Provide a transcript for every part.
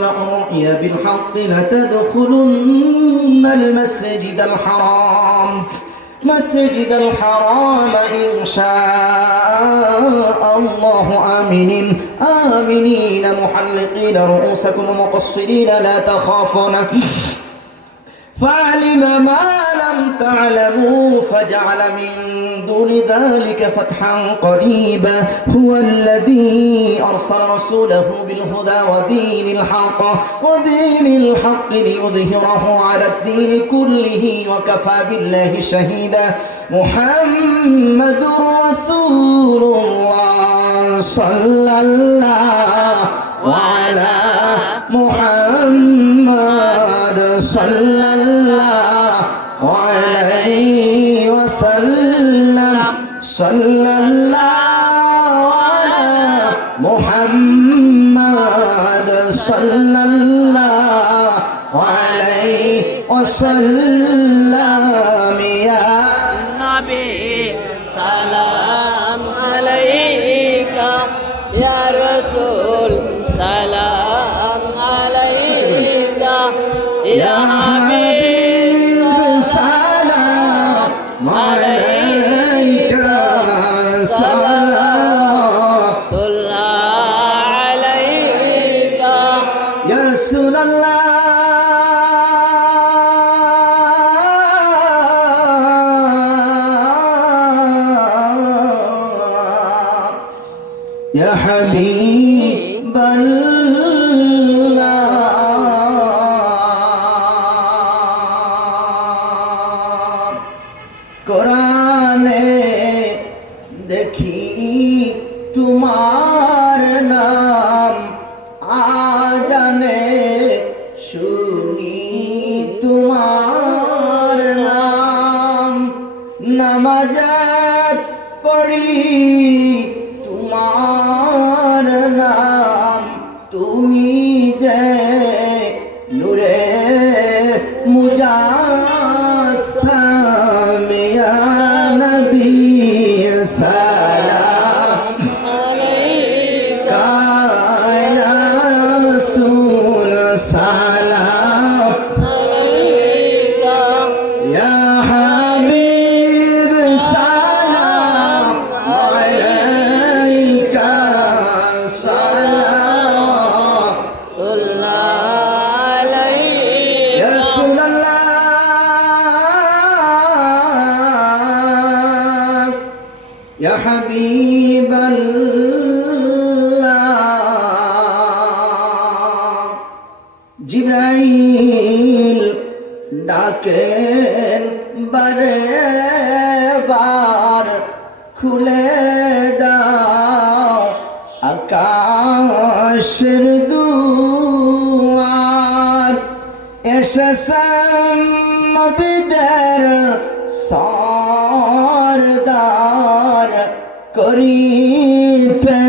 رؤي بالحق لتدخلن المسجد الحرام إن شاء الله آمنين محلقين رؤوسكم ومقصرين لا تخافون فعلم ما لم تعلموا فجعل من دون ذلك فتحا قريبا هو الذي أرسل رسوله بالهدى ودين الحق ليظهره على الدين كله وكفى بالله شهيدا محمد رسول الله صلى الله على محمد صلى الله عليه وسلم صلى الله على محمد صلى الله عليه وسلم يا نبي سلام عليك يا رسول سلام عليك يا حبيب سلام عليك صلوات الله عليك يا رسول الله يا حبيب الله কোরআনে দেখি তোমার নাম আজানে শুনি তোমার নাম নামাজে পড়ি তোমার নাম তুমি যে নূরে মুজাসসাম ইয়া নবী সালাম আলাইকা ইয়া রাসূল সালাম عليك يا حبيب سلام عليك صلوات الله عليك يا رسول الله يا حبيب الله জিবরাইল ডাকেন বারে বার খুলে দাও আকাশের দুয়ার এসেছেন নবীদের সরদার করিতে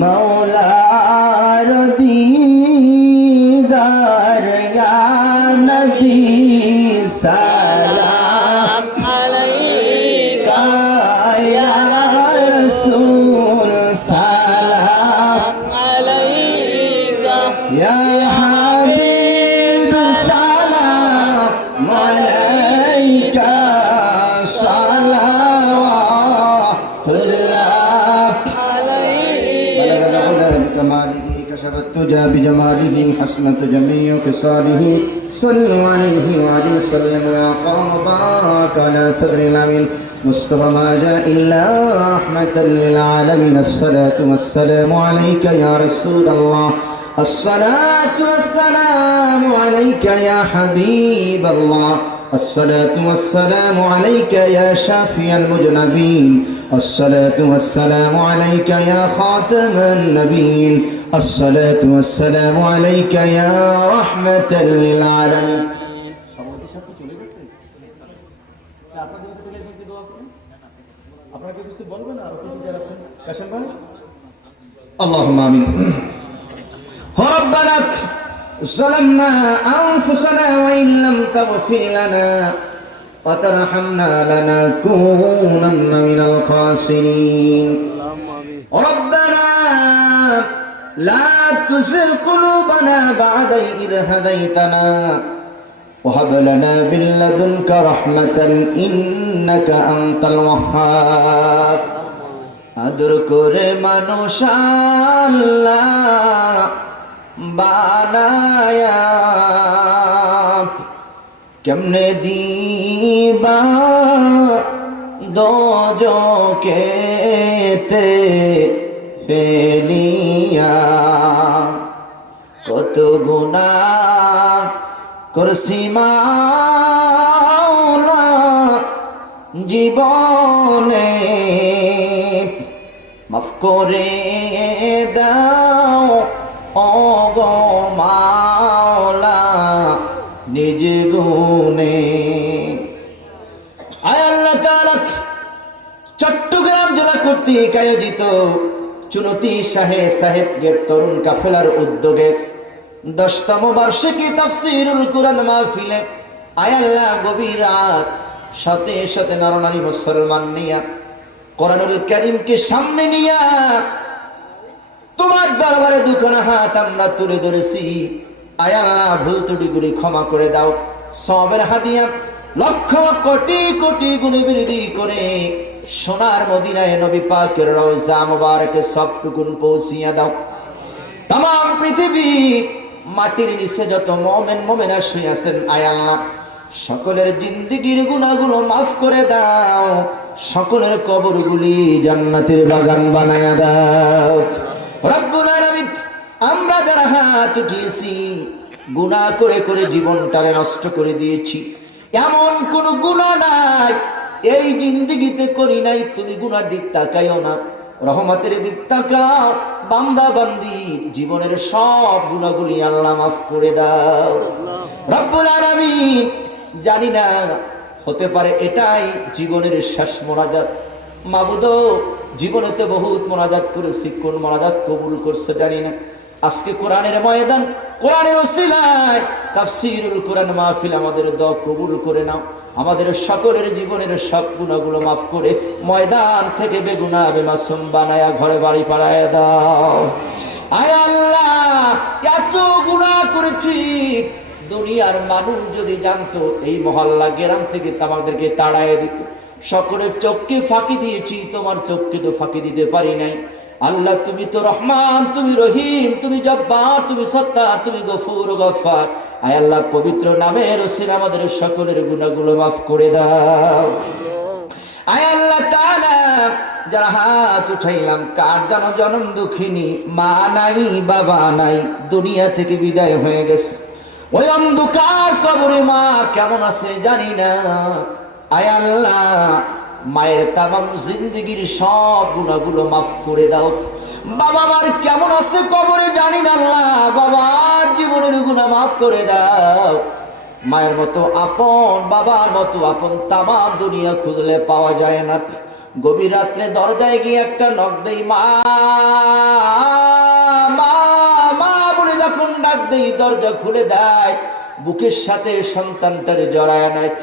মৌলার দিদার ইয়া নবী সালাম عليك ইয়া রাসূল সালাম عليك ইয়া হাবিব সালাম আলাইকা সালাওয়াতুল্লাহ بلغ العلا بكماله كشف التجى بجماله حسنت جميع خصاله صلوا عليه وعليه وسلم يا قوم بارك على صدر الامين مصطفى ما جاء الا رحمة للعالمين الصلاة والسلام عليك يا رسول الله الصلاة والسلام عليك يا حبيب الله الصلاة والسلام عليك يا شافي المذنبين الصلاة والسلام عليك يا خاتم النبيين الصلاة والسلام عليك يا رحمة للعالمين اللهم آمين ربنا ظلمنا أنفسنا وإن لم تغفر لنا وترحمنا لنكونن من الخاسرين ربنا لا تزغ قلوبنا بعد إذ هديتنا وهب لنا من لدنك رحمة إنك أنت الوهاب আদর করে মানুষ আল্লাহ বানায়া কেমনে দিবা দোজখেতে ফেলিয়া কত গুনাহ করছি মাওলা জীবনে মাফ করে দাও ওগো মাওলা নিজ গুণে। আয় আল্লাহ তাআলা চট্টগ্রাম জেলা কর্তৃক আয়োজিত চুনতি সাহেব তরুণ কাফেলার উদ্যোগে 10তম বার্ষিকী তাফসীরুল কুরআন মাহফিলে আয় আল্লাহ গভীর রাত সাথে সাথে নরনারী মুসলমান নিয়া কোরআনুল কারীমকে সামনে নিয়া তোমার দরবারে দুখানা হাত আমরা তুলে ধরেছি। আয় আল্লাহ ভুল ত্রুটিগুলি ক্ষমা করে দাও, সওয়াবের হাদিয়া লক্ষ কোটি কোটি গুণে বৃদ্ধি করে সোনার মদিনায় নবী পাকের রওজা মুবারকে সবটুকুন পৌঁছিয়া দাও। তাম পৃথিবী মাটির নিচে যত মুমিন মুমিনা শুয়ে আছেন আয় আল্লাহ সকলের জিন্দেগীর গুনাহগুলো মাফ করে দাও, সকলের কবরগুলি জান্নাতের বাগান বানায়া দাও। রব্বুল আলামিন আমরা যারা হাত উঠিয়েছি গুনাহ করে করে জীবনটারে নষ্ট করে দিয়েছি, এমন কোন গুনাহ নাই এই জিন্দেগিতে করি নাই, তুমি গুনার দিক তাকাইও না, রহমতের দিক তাকাও। বান্দা বান্দি জীবনের সব গুনাহগুলি আল্লাহ মাফ করে দাও। রব্বুল আলামিন জানি না হতে পারে এটাই জীবনের শেষ মোনাজাত। মাবুদ জীবনেতে বহুত মোনাজাত করেছি, কোন মোনাজাত কবুল করছে জানি না। আজকে কোরআনের ময়দান, কোরআনের ওসিলায় তাফসীরুল কুরআন মাহফিল আমাদের দোয়া কবুল করে নাও। আমাদের সকলের জীবনের সব গুনাহগুলো মাফ করে ময়দান থেকে বেগুনাহ বেমাসুম বানায়া ঘরে বাড়ি পাড়ায় দাও। আয় আল্লাহ এত গুনাহ করেছি, দুনিয়ার মানুষ যদি জানতো এই মহল্লা গ্রাম থেকে আমাদেরকে তাড়ায় দিত। সকলের চোখকে ফাঁকি দিয়েছি, তোমার চোখকে তো ফাঁকি দিতে পারি নাই। আল্লাহ তুমি তো রহমান, তুমি রহিম, তুমি জব্বার, তুমি সত্তার, তুমি গফুর গফফার। আয় আল্লাহ পবিত্র নামের ওসিলায় আমাদের সকলের গুনাহগুলো মাফ করে দাও। আয় আল্লাহ তাআলা যারা হাত উঠাইলাম কার যেন জনম দুঃখিনী, মা নাই বাবা নাই, দুনিয়া থেকে বিদায় হয়ে গেছে, ওই অন্ধকার কবরে মা কেমন আছে জানি না। আয় আল্লাহ মায়ের তামাম জিন্দগির সব গুনাহগুলো মাফ করে দাও। বাবা মার কেমন আছে কবরে জানি না, আল্লাহ বাবার জীবনের গুনাহ মাফ করে দাও। মায়ের মতো আপন, বাবার মতো আপন তামাম দুনিয়া খুঁজলে পাওয়া যায় না। গভীর রাত্রে দরজায় গিয়ে একটা নক দেই, মা মা মা বলে যখন ডাক দেই দরজা খুলে দেয়, বুকের সাথে সন্তানটারে জড়ায় নেয়।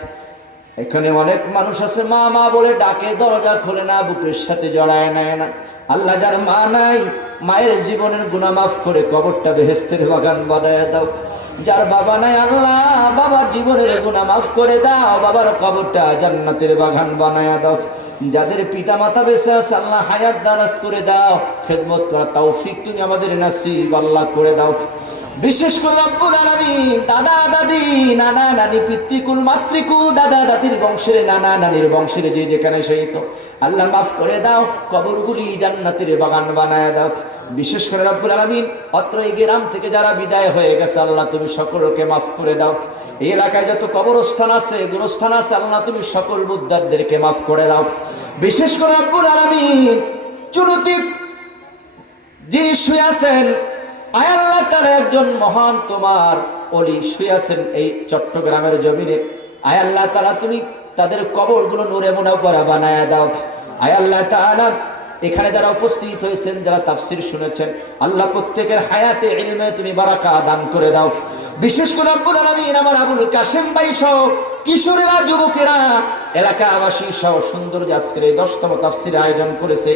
এখানে অনেক মানুষ আছে মা মা বলে ডাকে, দরজা খোলে না, বুকের সাথে জড়ায় নেয় না। আল্লাহ যার মা নাই মায়ের জীবনের গুনাহ মাফ করে কবরটা বেহেশতের বাগান বানায় দাও। যার বাবা নাই আল্লাহ বাবার জীবনের গুনাহ মাফ করে দাও, বাবার কবরটা জান্নাতের বাগান বানায় দাও। যাদের পিতা মাতা বেঁচে আছে আল্লাহ হায়াত দারাজ করে দাও, খেদমত করার তৌফিক তুমি আমাদের নসিব আল্লাহ করে দাও। বিশেষ করে রব্বুল আলামিন দাদা দাদি নানা নানি পিতৃকুল মাতৃকুল দাদা দাদির বংশের নানা নানির বংশের যে যেখানে শহীদ আল্লাহ মাফ করে দাও, কবরগুলি জান্নাতের বাগান বানায় দাও। বিশেষ করে রব্বুল আলামিন অত্র এই গ্রাম থেকে যারা বিদায় হয়ে গেছে আল্লাহ তুমি সকলকে মাফ করে দাও। এই এলাকায় যত কবরস্থান আছে গুরুস্থান আছে আল্লাহ তুমি সকল মুদ্দারদেরকে মাফ করে দাও। বিশেষ করে রব্বুল আলামিন চুনতি যিনি শুয়ে আছেন আয় আল্লাহ তাআলা একজন মহান তোমার ওলি শুয়ে আছেন এই চট্টগ্রামের জমিনে। আয় আল্লাহ তাআলা তুমি তাদের কবরগুলো নূরে মুনাওয়ারা বানায়া দাও। আয় আল্লাহ তাআলা এখানে যারা উপস্থিত হয়েছেন যারা তাফসীর শুনেছেন আল্লাহ প্রত্যেকের হায়াতে ইলমে তুমি বারাকা দান করে দাও। বিশেষ করে রব্বুল আলামিন আমার আবুল কাশেম ভাই সহ কিশোরেরা যুবকেরা এলাকাবাসী সহ সুন্দর যে আজকের এই 10তম তাফসীর আয়োজন করেছে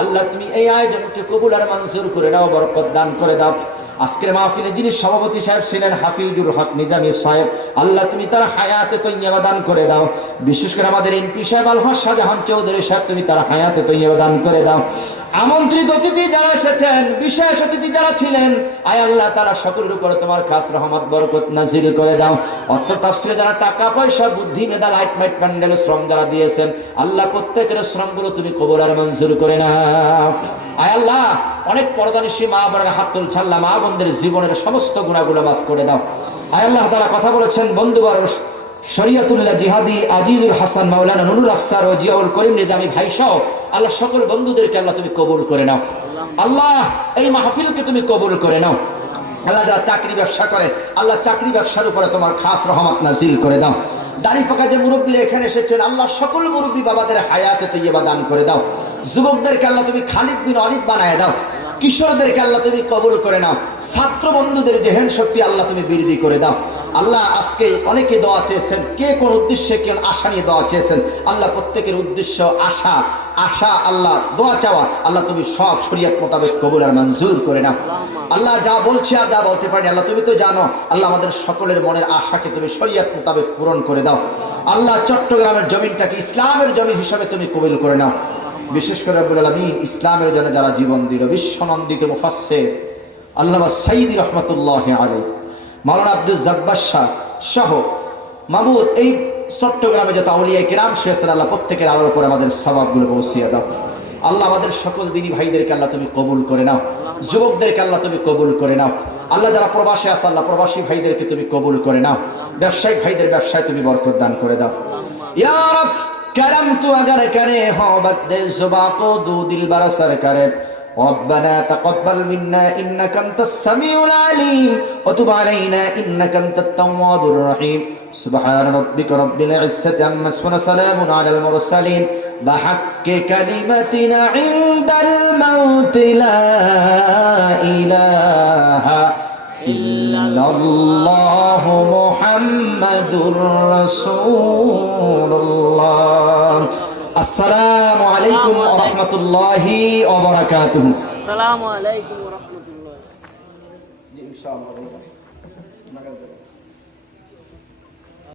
আল্লাহ তুমি এই আয়োজনকে কবুল আর মঞ্জুর করে নাও, বরকত দান করে দাও। আজকের মাহফিলে যিনি সভাপতি সাহেব ছিলেন হাফিজুর হক নিজামী সাহেব, আল্লাহ তুমি তার হায়াতে তৈয়বা দান করে দাও। বিশেষ করে আমাদের এমপি সাহেব আলহাজ শাহজাহান চৌধুরী সাহেব, তুমি তার হায়াতে তৈয়বা দান করে দাও। আমন্ত্রিত অতিথি যারা এসেছেন, বিশেষ অতিথি যারা ছিলেন, আয় আল্লাহ তারা সকলের উপরে তোমার খাস রহমত বরকত নাজিল করে দাও। অর্থ তাফসিরে যারা টাকা পয়সা বুদ্ধি মেধা লাইট মাইট প্যান্ডেল শ্রম যারা দিয়েছেন, আল্লাহ প্রত্যেকের শ্রমগুলো তুমি কবুল আর মঞ্জুর করে নাও। আয় আল্লাহ অনেক পরদানিশী মা বোনের হাত তুলছে, আল্লাহ মা বোনদের জীবনের সমস্ত গুনাহগুলো মাফ করে দাও। আয় আল্লাহ তারা কথা বলেছেন বন্ধুবর শরিয়তুল্লাহ জিহাদি আজিজুল হাসান মাওলানা নুরুল আফসার ও জিয়াউল করিম নিজামী ভাই সহ আল্লাহ সকল বন্ধুদেরকে আল্লাহ তুমি কবুল করে নাও। আল্লাহ এই মাহফিলকে তুমি কবুল করে নাও। আল্লাহ যারা চাকরি ব্যবসা করে, আল্লাহ চাকরি ব্যবসার উপরে তোমার খাস রহমত নাজিল করে দাও। দাড়ি পাকা যে মুরব্বীরা এখানে এসেছেন, আল্লাহ সকল মুরব্বী বাবাদের হায়াতে তৈয়বা দান করে দাও। যুবকদেরকে আল্লাহ তুমি খালিদ বিন ওয়ালিদ বানায় দাও। কিশোরদেরকে আল্লাহ তুমি কবুল করে নাও। ছাত্র বন্ধুদের জেহেন শক্তি আল্লাহ তুমি বৃদ্ধি করে দাও। আল্লাহ আজকে অনেকে দোয়া চেয়েছেন, কে কোন উদ্দেশ্যে কোন আশা নিয়ে দোয়া চেয়েছেন, আল্লাহ প্রত্যেকের উদ্দেশ্য আশা আল্লাহ দোয়া চাওয়া আল্লাহ তুমি সব শরীয়ত মোতাবেক কবুল আর মঞ্জুর করে নাও। আল্লাহ যা বলছে আর যা বলতে পারি আল্লাহ তুমি তো জানো। আল্লাহ আমাদের সকলের মনের আশাকে তুমি শরীয়ত মোতাবেক পূরণ করে দাও। আল্লাহ চট্টগ্রামের জমিনটাকে ইসলামের জমি হিসাবে তুমি কবুল করে নাও। বিশেষ করে রব্বুল আলামিন ইসলামের জন্য যারা জীবন দিল, বিশ্বনন্দিত মুফাসসির আল্লামা সাইয়্যিদি রাহমাতুল্লাহি আলাইহি, মাওলানা আব্দুল জব্বার শাহ সহ মাহমুদ, এই চট্টগ্রামে যত আউলিয়া কিরাম শেষের আল্লাহ প্রত্যেকের আলোর উপর আমাদের সওয়াবগুলো পৌঁছিয়ে দাও। আল্লাহ আমাদের সকল দিনী ভাইদেরকে আল্লাহ তুমি কবুল করে নাও। যুবকদেরকে আল্লাহ তুমি কবুল করে নাও। আল্লাহ যারা প্রবাসে আছে আল্লাহ প্রবাসী ভাইদেরকে তুমি কবুল করে নাও। ব্যবসায়িক ভাইদের ব্যবসায় তুমি বরকত দান করে দাও। ইয়া রব करम तू अगर करे हो बदे जुबा को दो दिल बर सर करे रब्बना तक़ब्बल मिन्ना इन्नका अंतस समीउल अलीम व तुब अलैना इन्नका अंतत तव्वाबुर रहीम सुब्हान रब्बिका रब्बिल इज्जति अम्मा यसिफून सलामुन अलल मुरसलीन बिहक्कि कलिमतिना इंदल मौत ला इलाहा इल्लल्लाह मुहम्मदुर रसूलुल्लाह। अस्सलामु अलैकुम व रहमतुल्लाहि व बरकातुहू। अस्सलामु अलैकुम व रहमतुल्लाह। जी इंशाअल्लाह।